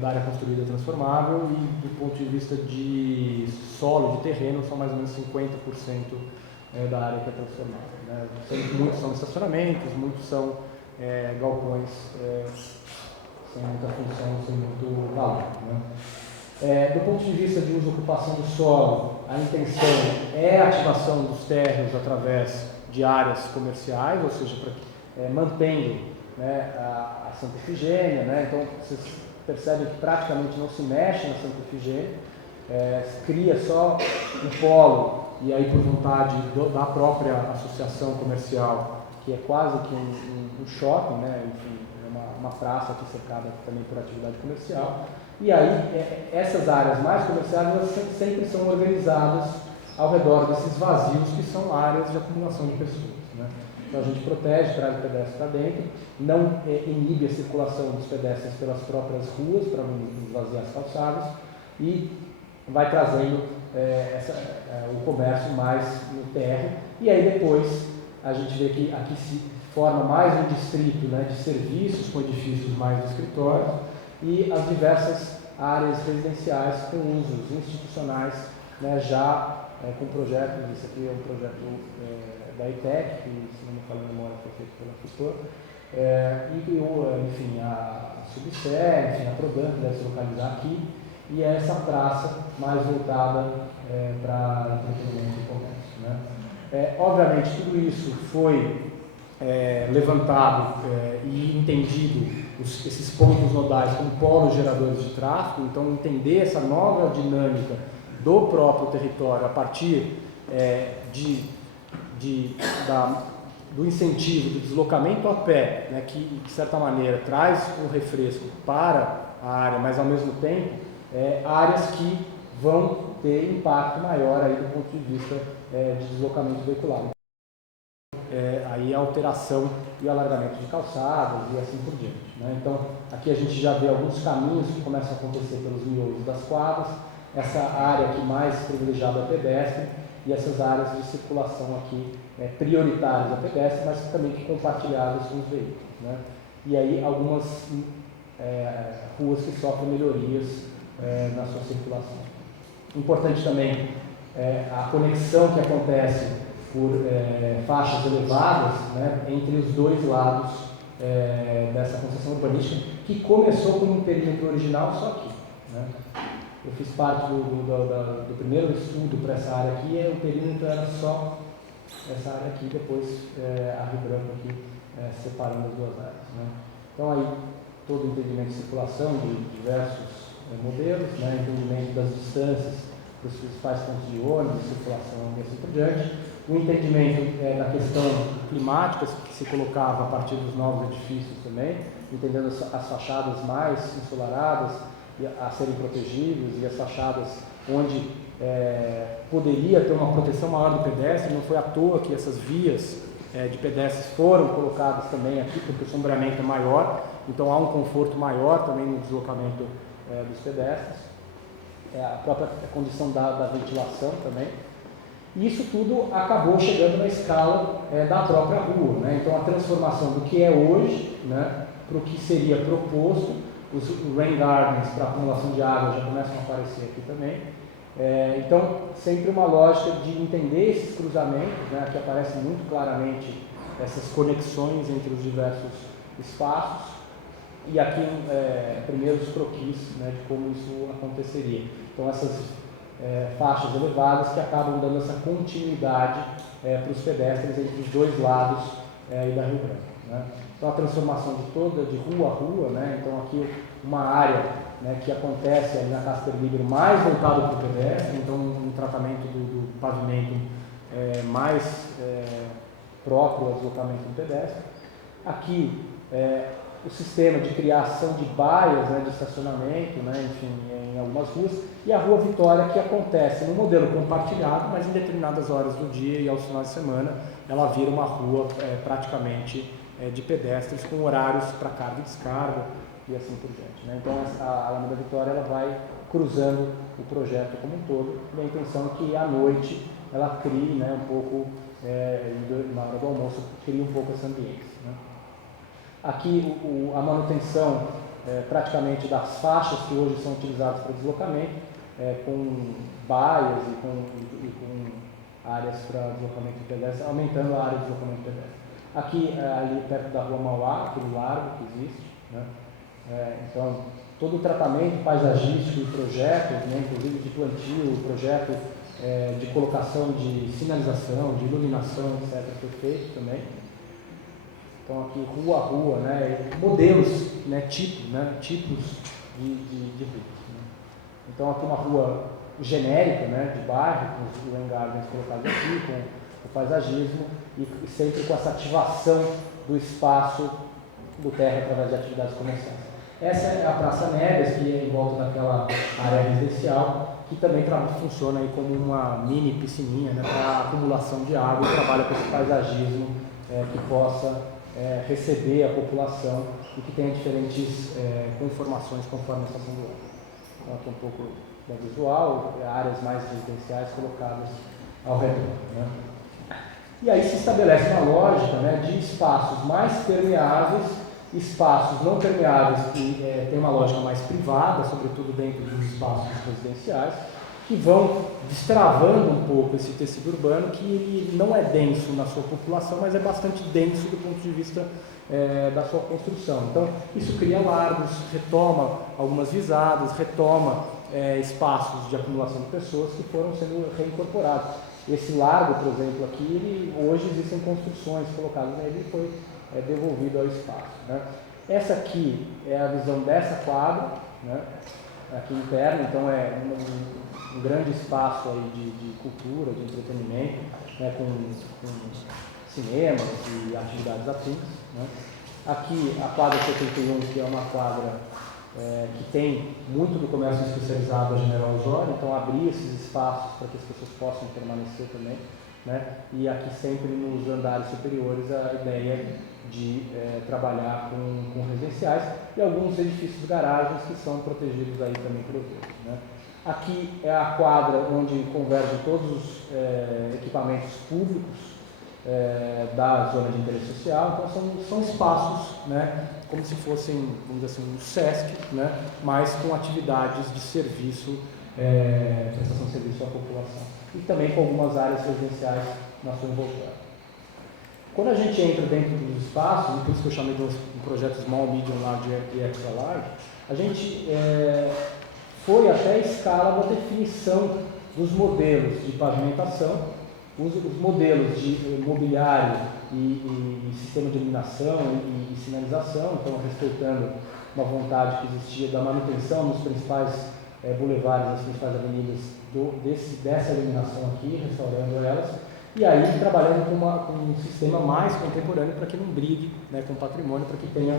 da área construída transformável e, do ponto de vista de solo, de terreno, são mais ou menos 50% da área que é transformável, né? Muitos são estacionamentos, muitos são galpões sem muita função, sem muito valor, né? Do ponto de vista de uso e ocupação do solo, a intenção é a ativação dos térreos através de áreas comerciais, ou seja, mantendo, né, a Santa Efigênia, né? Então vocês percebem que praticamente não se mexe na Santa Efigênia, cria só um polo, e aí por vontade da própria associação comercial, que é quase que um shopping, né? Enfim, é uma praça aqui cercada também por atividade comercial. E aí essas áreas mais comerciais elas sempre são organizadas ao redor desses vazios que são áreas de acumulação de pessoas, né? Então a gente protege, traz o pedestre para dentro, não inibe a circulação dos pedestres pelas próprias ruas para não esvaziar as calçadas e vai trazendo o comércio mais no térreo. E aí depois a gente vê que aqui se forma mais um distrito, né, de serviços com edifícios mais de escritórios e as diversas áreas residenciais com usos institucionais, né, já com projetos. Esse aqui é um projeto da ITEC, que, se não me falha a memória, foi feito pela FUTOR, enfim, a Subser, enfim, a Prodan, que deve se localizar aqui, e essa praça mais voltada para entretenimento e comércio, né? Obviamente, tudo isso foi levantado e entendido, esses pontos nodais como polos geradores de tráfego. Então, entender essa nova dinâmica do próprio território a partir do incentivo do deslocamento a pé, né, que de certa maneira traz um refresco para a área, mas ao mesmo tempo áreas que vão ter impacto maior aí do ponto de vista de deslocamento veicular. Aí a alteração e o alargamento de calçadas e assim por diante, né? Então, aqui a gente já vê alguns caminhos que começam a acontecer pelos miolos das quadras, essa área aqui mais privilegiada a pedestre e essas áreas de circulação aqui prioritárias a pedestre, mas também compartilhadas com os veículos, né? E aí algumas ruas que sofrem melhorias na sua circulação. Importante também a conexão que acontece por faixas elevadas, né, entre os dois lados dessa concessão urbanística, que começou com um perímetro original só aqui, né? Eu fiz parte do primeiro estudo para essa área aqui, e o perímetro era só essa área aqui, depois a Rio Branco aqui separando as duas áreas, né? Então aí todo o entendimento de circulação de diversos modelos, né, entendimento das distâncias dos principais pontos de ônibus, circulação e assim por diante, o entendimento da questão climática que se colocava a partir dos novos edifícios também, entendendo as fachadas mais ensolaradas a serem protegidas e as fachadas onde poderia ter uma proteção maior do pedestre. Não foi à toa que essas vias de pedestres foram colocadas também aqui, porque o sombreamento é maior, então há um conforto maior também no deslocamento dos pedestres, a própria condição da ventilação também. E isso tudo acabou chegando na escala da própria rua, né? Então a transformação do que é hoje, né, para o que seria proposto, os rain gardens para acumulação de água já começam a aparecer aqui também. Então sempre uma lógica de entender esses cruzamentos, né? Aqui aparecem muito claramente essas conexões entre os diversos espaços, e aqui primeiros croquis, né, de como isso aconteceria. Então essas faixas elevadas que acabam dando essa continuidade para os pedestres entre os dois lados e da Rio Branco, né? Então a transformação de rua a rua, né? Então aqui uma área, né, que acontece ali na Casper Libero mais voltado para o pedestre, então um tratamento do pavimento mais próprio ao deslocamento do pedestre. Aqui o sistema de criação de baias, né, de estacionamento, né, enfim, em algumas ruas, e a Rua Vitória, que acontece no modelo compartilhado, mas em determinadas horas do dia e aos finais de semana ela vira uma rua praticamente de pedestres, com horários para carga e descarga e assim por diante, né? Então a Alameda Vitória ela vai cruzando o projeto como um todo, e a intenção é que à noite ela crie, né, um pouco, na hora do almoço, crie um pouco esse ambiente, né? Aqui a manutenção praticamente das faixas que hoje são utilizadas para deslocamento, com baias e com áreas para deslocamento de pedestre, aumentando a área de deslocamento de pedestre. Aqui, ali perto da Rua Mauá, aquele largo que existe, né? Então, todo o tratamento paisagístico e projetos, né, inclusive de plantio, projeto de colocação de sinalização, de iluminação, etc., foi feito também. Então aqui rua a rua, né, modelos, né, tipos de ruas, né? Então aqui uma rua genérico, né, de bairro, com os rain gardens colocados aqui, com o paisagismo e sempre com essa ativação do espaço do térreo através de atividades comerciais. Essa é a Praça Neves, que é em volta daquela área residencial, que também funciona aí como uma mini piscininha, né, para acumulação de água e trabalha com esse paisagismo que possa receber a população e que tenha diferentes conformações conforme a estação do ano. Então aqui um pouco da visual, áreas mais residenciais colocadas ao redor, né? E aí se estabelece uma lógica, né, de espaços mais permeáveis, espaços não permeáveis que tem uma lógica mais privada, sobretudo dentro dos espaços residenciais, que vão destravando um pouco esse tecido urbano, que ele não é denso na sua população, mas é bastante denso do ponto de vista da sua construção. Então, isso cria largos, retoma algumas visadas, retoma espaços de acumulação de pessoas que foram sendo reincorporados. Esse largo, por exemplo, aqui, hoje existem construções colocadas nele e foi devolvido ao espaço, né? Essa aqui é a visão dessa quadra, né, aqui interna, então é um grande espaço aí de cultura, de entretenimento, né, com cinemas e atividades afins, né. Aqui a quadra 71, que é uma quadra que tem muito do comércio especializado a General Osório, então abrir esses espaços para que as pessoas possam permanecer também, né? E aqui sempre nos andares superiores a ideia de trabalhar com residenciais e alguns edifícios garagens que são protegidos aí também pelo verde, né? Aqui é a quadra onde convergem todos os equipamentos públicos da zona de interesse social, então são espaços, né, como se fossem, vamos dizer assim, um SESC, né, mas com atividades de serviço, prestação de serviço à população, e também com algumas áreas residenciais na sua envoltória. Quando a gente entra dentro dos espaços, e por isso que eu chamei de um projeto Small, Medium, Large e Extra Large, a gente foi até a escala da definição dos modelos de pavimentação, os modelos de mobiliário e sistema de iluminação e sinalização, então respeitando uma vontade que existia da manutenção nos principais bulevares, nas principais avenidas dessa iluminação aqui, restaurando elas, e aí trabalhando com um sistema mais contemporâneo para que não brigue, né, com o patrimônio, para que tenha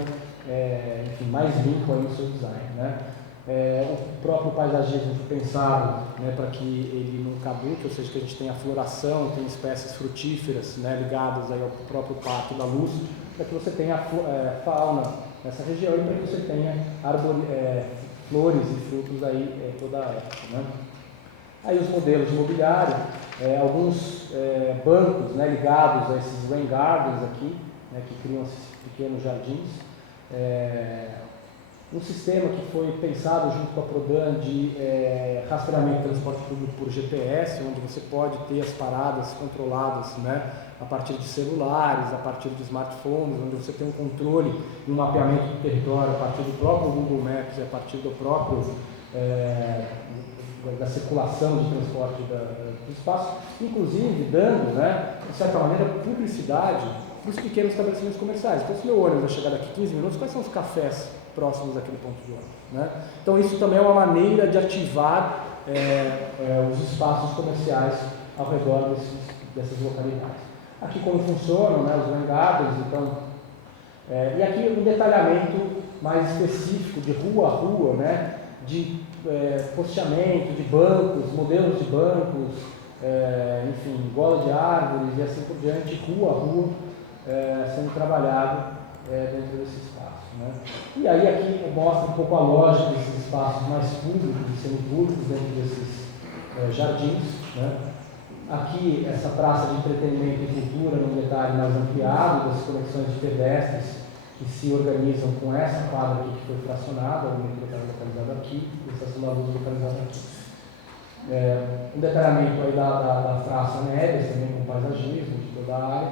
enfim, mais limpo aí no seu design, né? O próprio paisagismo foi pensado, né, para que ele não caduque, ou seja, que a gente tenha floração, tem espécies frutíferas, né, ligadas aí ao próprio Parque da Luz, para que você tenha fauna nessa região e para que você tenha flores e frutos aí toda a época, né? Aí os modelos de mobiliário, alguns bancos, né, ligados a esses rain gardens aqui, né, que criam esses pequenos jardins. Um sistema que foi pensado junto com a Prodan de rastreamento de transporte público por GPS, onde você pode ter as paradas controladas, né, a partir de celulares, a partir de smartphones, onde você tem um controle e um mapeamento do território a partir do próprio Google Maps e a partir do próprio da circulação de transporte do espaço, inclusive dando, né, de certa maneira, publicidade para os pequenos estabelecimentos comerciais. Então, se meu ônibus vai chegar daqui 15 minutos, quais são os cafés próximos daquele ponto de ônibus, né? Então, isso também é uma maneira de ativar os espaços comerciais ao redor dessas localidades. Aqui como funcionam, né, os rain gardens, então, e aqui um detalhamento mais específico de rua a rua, né, de posteamento de bancos, modelos de bancos, enfim, gola de árvores e assim por diante, rua a rua, sendo trabalhado dentro desse espaço, né? E aí aqui mostra um pouco a lógica desses espaços mais públicos e semipúblicos dentro desses jardins, né? Aqui essa praça de entretenimento e cultura num detalhe mais ampliado das conexões de pedestres que se organizam com essa quadra aqui que foi fracionada, o metrô está localizado aqui, e a estação da luz localizada aqui. Um detalhamento aí da Praça Neves, também com paisagismo de toda a área.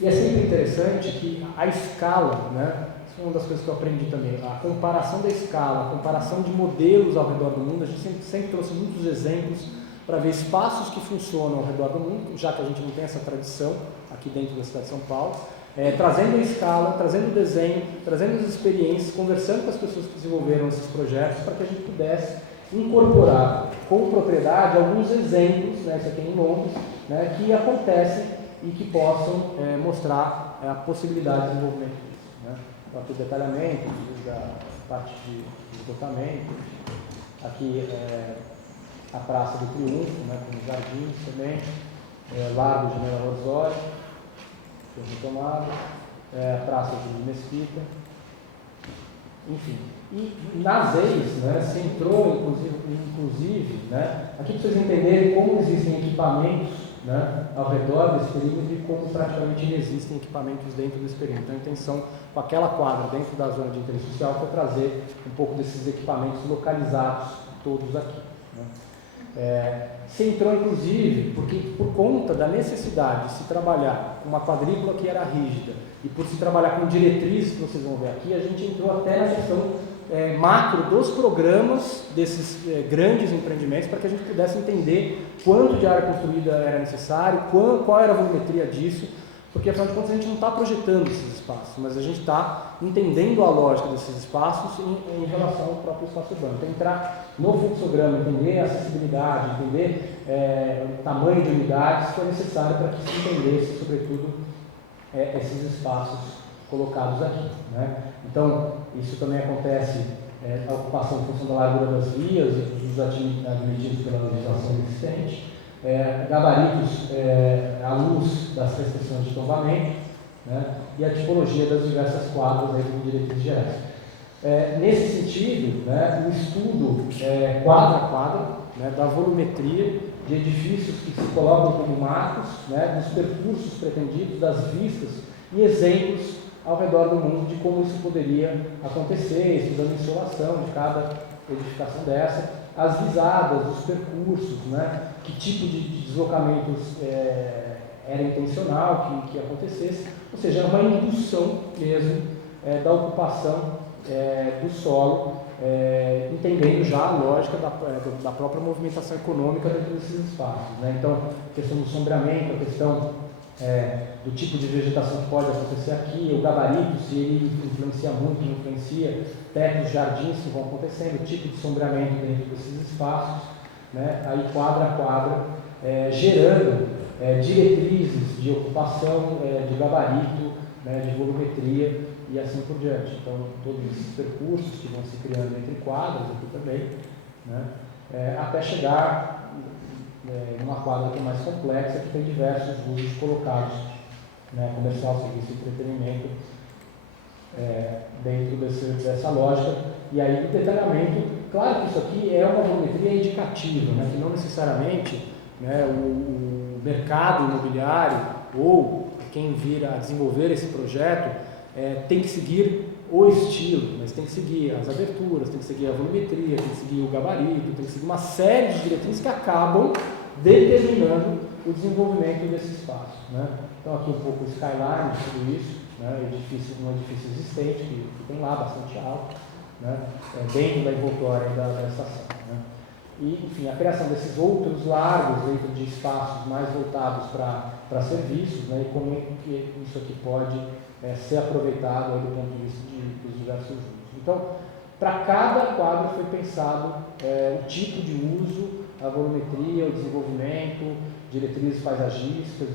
E é sempre interessante que a escala, né, isso é uma das coisas que eu aprendi também, a comparação da escala, a comparação de modelos ao redor do mundo, a gente sempre trouxe muitos exemplos para ver espaços que funcionam ao redor do mundo, já que a gente não tem essa tradição aqui dentro da cidade de São Paulo, trazendo a escala, trazendo o desenho, trazendo as experiências, conversando com as pessoas que desenvolveram esses projetos para que a gente pudesse incorporar com propriedade alguns exemplos, né, isso aqui é em Londres, né, que acontecem e que possam mostrar a possibilidade de desenvolvimento disso. Né? Então, aqui o detalhamento da parte de esgotamento, aqui a Praça do Triunfo, né, com os jardins também, Largo General Osório, que foi retomado, Praça de Mesquita, enfim. E nas EIs, né, se entrou, inclusive né, aqui para vocês entenderem como existem equipamentos, né, ao redor desse perímetro e como praticamente inexistem equipamentos dentro desse perímetro. Então, a intenção com aquela quadra dentro da zona de interesse social foi trazer um pouco desses equipamentos localizados todos aqui. Né. Se entrou, inclusive, porque por conta da necessidade de se trabalhar com uma quadrícula que era rígida e por se trabalhar com diretrizes, que vocês vão ver aqui, a gente entrou até na questão macro dos programas desses grandes empreendimentos para que a gente pudesse entender quanto de área construída era necessário, qual era a volumetria disso, porque afinal de contas a gente não está projetando esses espaços, mas a gente está entendendo a lógica desses espaços em relação ao próprio espaço urbano. Então, entrar no fluxograma, entender a acessibilidade, entender o tamanho de unidades foi necessário para que se entendesse, sobretudo, esses espaços colocados aqui. Né? Então, isso também acontece, a ocupação em função da largura das vias e dos usos admitidos pela legislação existente, gabaritos à luz das restrições de tombamento, né? E a tipologia das diversas quadras dentro de diretrizes gerais. Nesse sentido, né, o estudo quadra a quadra, né, da volumetria de edifícios que se colocam como marcos, né, dos percursos pretendidos, das vistas e exemplos ao redor do mundo de como isso poderia acontecer, estudando a insolação de cada edificação dessa, as visadas, os percursos, né, que tipo de deslocamentos era intencional que acontecesse, ou seja, era uma indução mesmo da ocupação do solo, entendendo já a lógica da própria movimentação econômica dentro desses espaços. Né? Então, a questão do sombreamento, a questão do tipo de vegetação que pode acontecer aqui, o gabarito, se ele influencia muito, não influencia, tetos, jardins que vão acontecendo, o tipo de sombreamento dentro desses espaços, né? Aí quadra a quadra, gerando diretrizes de ocupação, de gabarito, né? De volumetria e assim por diante. Então, todos esses percursos que vão se criando entre quadras aqui também, né? Até chegar numa quadra que é mais complexa, que tem diversos usos colocados, né, comercial, serviço e entretenimento, dentro dessa lógica. E aí o detalhamento, claro que isso aqui é uma volumetria indicativa, né, que não necessariamente, né, o mercado imobiliário ou quem vir a desenvolver esse projeto tem que seguir o estilo, mas tem que seguir as aberturas, tem que seguir a volumetria, tem que seguir o gabarito, tem que seguir uma série de diretrizes que acabam determinando o desenvolvimento desse espaço. Né? Então aqui um pouco o skyline de tudo isso, né? Um edifício existente que tem lá bastante alto, né? Dentro da envoltória da estação. Né? E, enfim, a criação desses outros largos dentro de espaços mais voltados para serviços, né? E como é que isso aqui pode ser aproveitado aí, do ponto de vista dos diversos usos. Então, para cada quadro foi pensado o tipo de uso, a volumetria, o desenvolvimento, diretrizes paisagistas,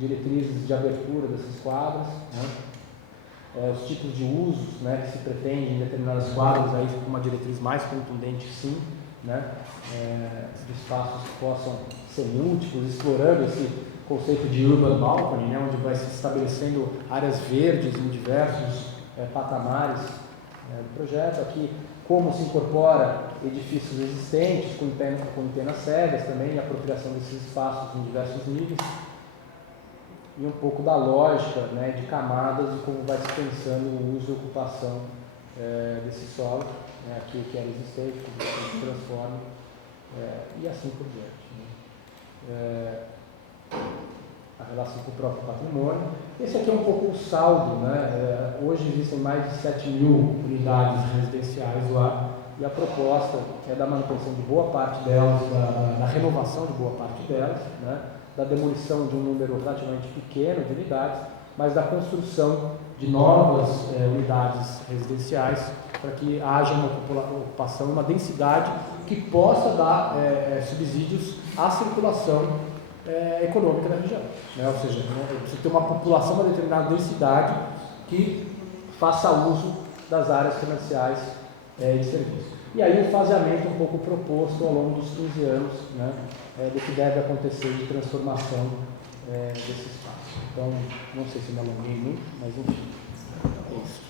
diretrizes de abertura desses quadros, né? Os tipos de usos, né, que se pretende em determinadas quadras, aí com uma diretriz mais contundente, sim, né? De espaços que possam ser múltiplos, explorando esse conceito de urban balcony, né, onde vai se estabelecendo áreas verdes em diversos patamares do projeto. Aqui, como se incorpora edifícios existentes com antenas cegas também, e apropriação desses espaços em diversos níveis, e um pouco da lógica, né, de camadas e como vai se pensando o uso e ocupação desse solo, né, aqui o que era existente, como se transforma, e assim por diante. Né. A relação com o próprio patrimônio. Esse aqui é um pouco o saldo, né? Hoje existem mais de 7.000 unidades residenciais lá, e a proposta é da manutenção de boa parte delas, da renovação de boa parte delas, né? Da demolição de um número relativamente pequeno de unidades, mas da construção de novas unidades residenciais para que haja uma ocupação, uma densidade que possa dar subsídios à circulação econômica da região. Né? Ou seja, precisa ter uma população, uma determinada densidade que faça uso das áreas comerciais de serviço. E aí o faseamento um pouco proposto ao longo dos 15 anos, né, do que deve acontecer de transformação desse espaço. Então, não sei se me alonguei muito, mas enfim, é isso.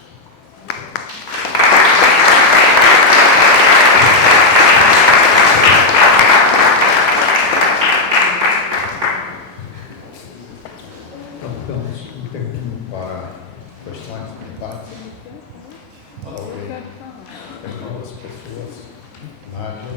Então, temos um tempinho para questões, debates. Alguém? Tem outras pessoas? Nádia?